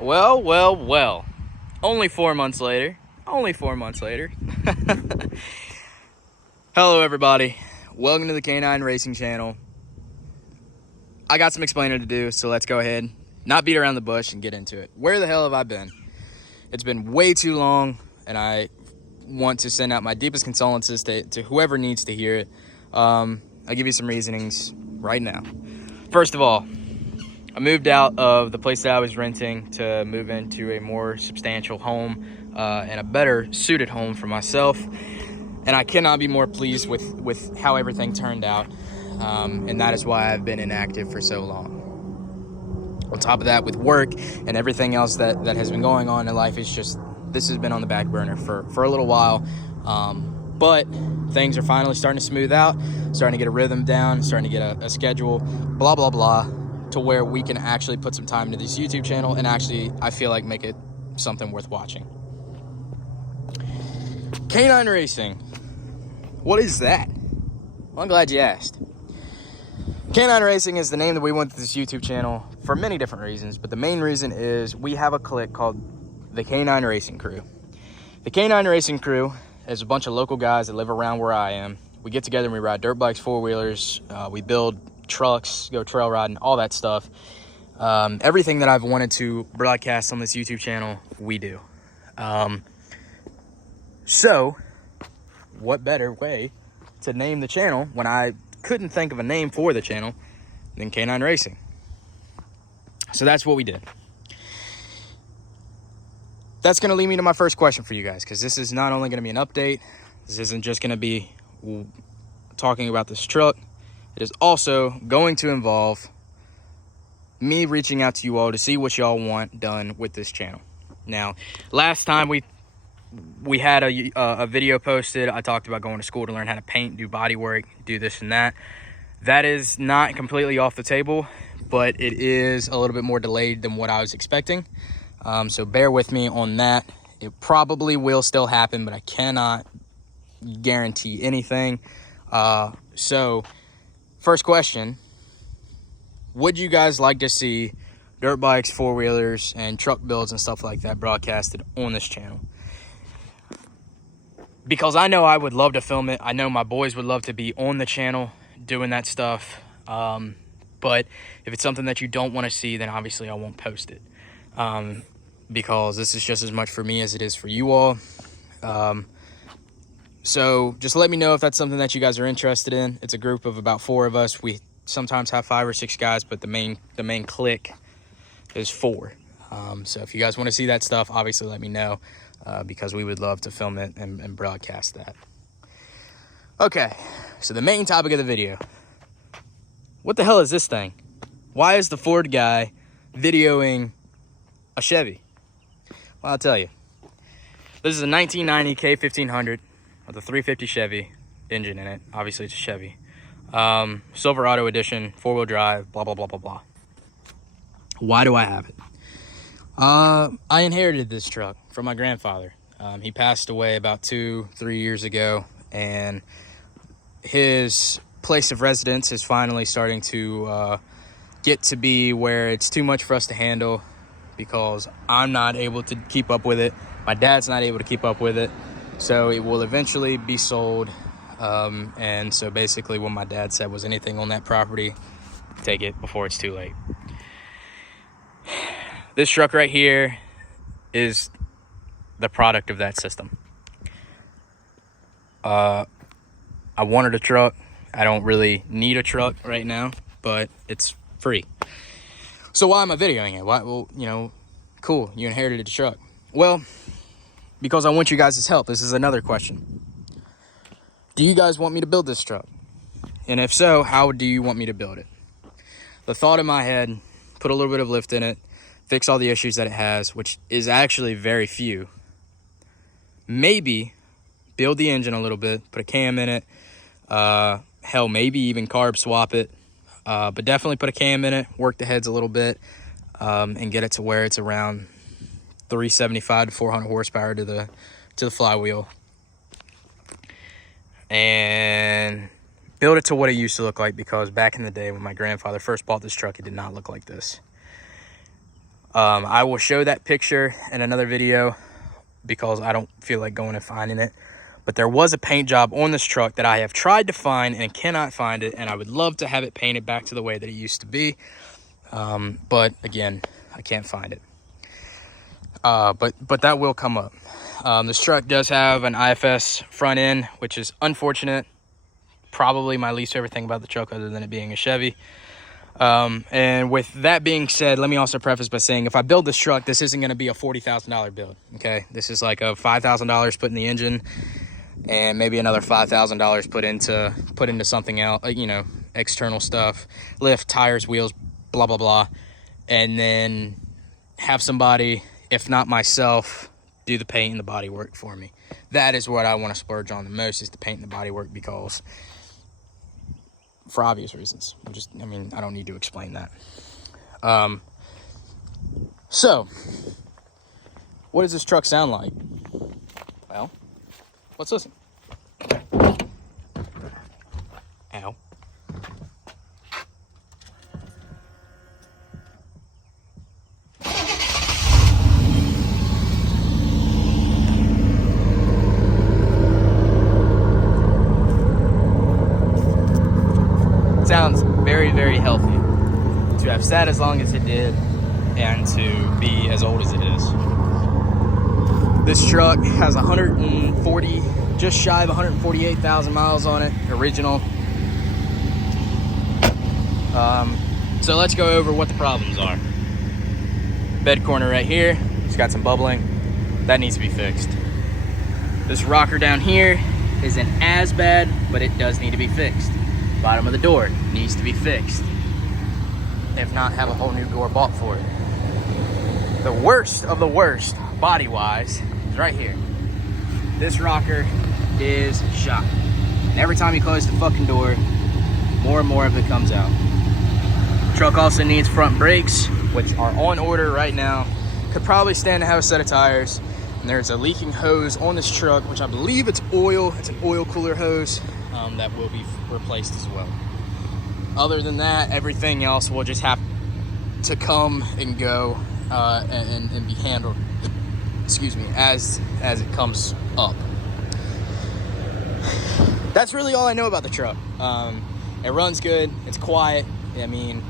Well. Only 4 months later. Hello, everybody. Welcome to the Canine Racing Channel. I got some explaining to do, so let's go ahead, not beat around the bush, and get into it. Where the hell have I been? It's been way too long, and I want to send out my deepest condolences to whoever needs to hear it. I'll give you some reasonings right now. First of all, I moved out of the place that I was renting to move into a more substantial home and a better suited home for myself. And I cannot be more pleased with how everything turned out. And that is why I've been inactive for so long. On top of that, with work and everything else that has been going on in life, this has been on the back burner for a little while. But things are finally starting to smooth out, starting to get a rhythm down, starting to get a schedule, blah, blah, blah, to where we can actually put some time into this YouTube channel and actually, I feel like, make it something worth watching. Canine racing. What is that? Well, I'm glad you asked. Canine racing is the name that we went to this YouTube channel for many different reasons, but the main reason is we have a clique called the Canine Racing Crew. The Canine Racing Crew is a bunch of local guys that live around where I am. We get together and we ride dirt bikes, four-wheelers, we build trucks, go trail riding, all that stuff. Everything that I've wanted to broadcast on this YouTube channel, we do. So what better way to name the channel when I couldn't think of a name for the channel than Canine Racing? So that's what we did. That's going to lead me to my first question for you guys, because this is not only going to be an update. This isn't just going to be talking about this truck. It is also going to involve me reaching out to you all to see what y'all want done with this channel. Now, last time we had a video posted, I talked about going to school to learn how to paint, do body work, do this and that. That is not completely off the table, but it is a little bit more delayed than what I was expecting. So bear with me on that. It probably will still happen, but I cannot guarantee anything. So first question, would you guys like to see dirt bikes, four-wheelers, and truck builds and stuff like that broadcasted on this channel? Because I know I would love to film it. I know my boys would love to be on the channel doing that stuff. But if it's something that you don't want to see, then obviously I won't post it. Because this is just as much for me as it is for you all. So just let me know if that's something that you guys are interested in. It's a group of about 4 of us. We sometimes have 5 or 6 guys, but the main clique is 4. So if you guys want to see that stuff, obviously let me know, because we would love to film it and broadcast that. Okay, so the main topic of the video. What the hell is this thing? Why is the Ford guy videoing a Chevy? Well, I'll tell you. This is a 1990 K1500 with a 350 Chevy engine in it. Obviously, it's a Chevy. Silverado edition, 4-wheel drive, blah, blah, blah, blah, blah. Why do I have it? I inherited this truck from my grandfather. He passed away about 2-3 years ago, and his place of residence is finally starting to get to be where it's too much for us to handle, because I'm not able to keep up with it. My dad's not able to keep up with it. So it will eventually be sold. And so basically what my dad said was, anything on that property, take it before it's too late. This truck right here is the product of that system. I wanted a truck. I don't really need a truck right now, but it's free. So why am I videoing it? Why? Well, cool, you inherited a truck. Well, because I want you guys' help. This is another question. Do you guys want me to build this truck? And if so, how do you want me to build it? The thought in my head, put a little bit of lift in it, fix all the issues that it has, which is actually very few. Maybe build the engine a little bit, put a cam in it, hell, maybe even carb swap it, but definitely put a cam in it, work the heads a little bit, and get it to where it's around 375 to 400 horsepower to the flywheel, and build it to what it used to look like, because back in the day when my grandfather first bought this truck, it did not look like this. I will show that picture in another video because I don't feel like going and finding it. But there was a paint job on this truck that I have tried to find and cannot find it, and I would love to have it painted back to the way that it used to be. But again, I can't find it. But that will come up. This truck does have an IFS front end, which is unfortunate. Probably my least favorite thing about the truck, other than it being a Chevy. And with that being said, let me also preface by saying, if I build this truck, this isn't going to be a $40,000 build. Okay, this is like a $5,000 put in the engine, and maybe another $5,000 put into something else, you know, external stuff, lift, tires, wheels, blah blah blah, and then have somebody, if not myself, do the paint and the body work for me. That is what I want to splurge on the most, is the paint and the body work, because for obvious reasons. I mean, I don't need to explain that. So what does this truck sound like? Well, let's listen. Ow. Sounds very, very healthy to have sat as long as it did and to be as old as it is. This truck has 140, just shy of 148,000 miles on it, original. So let's go over what the problems are. Bed corner right here, it's got some bubbling. That needs to be fixed. This rocker down here isn't as bad, but it does need to be fixed. Bottom of the door needs to be fixed. If not, have a whole new door bought for it. The worst of the worst, body-wise, is right here. This rocker is shot. And every time you close the fucking door, more and more of it comes out. Truck also needs front brakes, which are on order right now. Could probably stand to have a set of tires. And there's a leaking hose on this truck, which I believe it's oil. It's an oil cooler hose. That will be replaced as well. Other than that, everything else will just have to come and go and be handled, excuse me, as it comes up. That's really all I know about the truck. It runs good. It's quiet. I mean,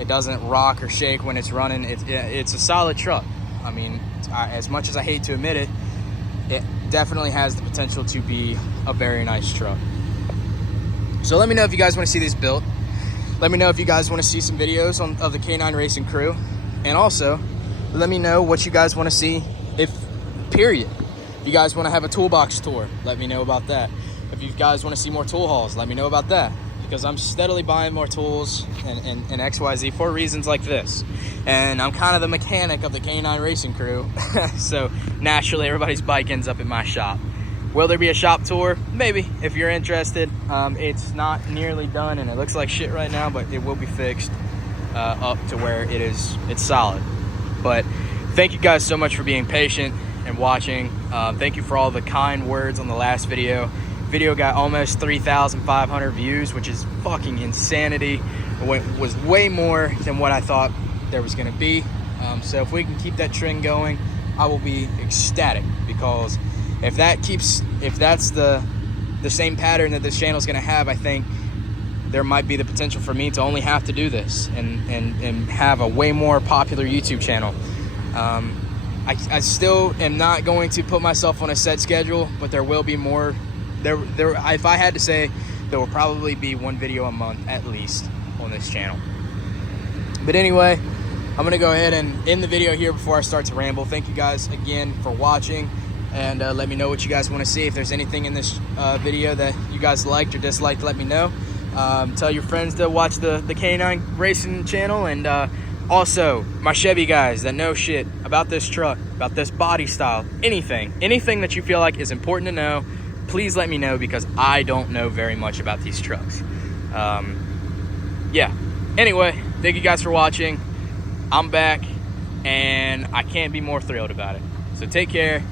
it doesn't rock or shake when it's running. It's a solid truck. I mean, as much as I hate to admit it, it definitely has the potential to be a very nice truck. So let me know if you guys want to see these built. Let me know if you guys want to see some videos of the K9 Racing crew. And also, let me know what you guys want to see, if you guys want to have a toolbox tour, let me know about that. If you guys want to see more tool hauls, let me know about that. Because I'm steadily buying more tools and XYZ for reasons like this. And I'm kind of the mechanic of the K9 Racing crew. So naturally, everybody's bike ends up at my shop. Will there be a shop tour? Maybe, if you're interested. It's not nearly done and it looks like shit right now, but it will be fixed up to where it's solid. But thank you guys so much for being patient and watching. Thank you for all the kind words on the last video. Video got almost 3,500 views, which is fucking insanity. It was way more than what I thought there was gonna be. So if we can keep that trend going, I will be ecstatic, because if that's the same pattern that this channel is going to have, I think there might be the potential for me to only have to do this and have a way more popular YouTube channel. I still am not going to put myself on a set schedule, but there will be more. If I had to say, there will probably be one video a month at least on this channel. But anyway, I'm going to go ahead and end the video here before I start to ramble. Thank you guys again for watching. And let me know what you guys want to see. If there's anything in this video that you guys liked or disliked, let me know. Tell your friends to watch the K9 Racing channel. And also, my Chevy guys that know shit about this truck, about this body style, anything that you feel like is important to know, please let me know, because I don't know very much about these trucks. Yeah. Anyway, thank you guys for watching. I'm back, and I can't be more thrilled about it. So take care.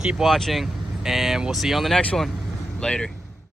Keep watching, and we'll see you on the next one. Later.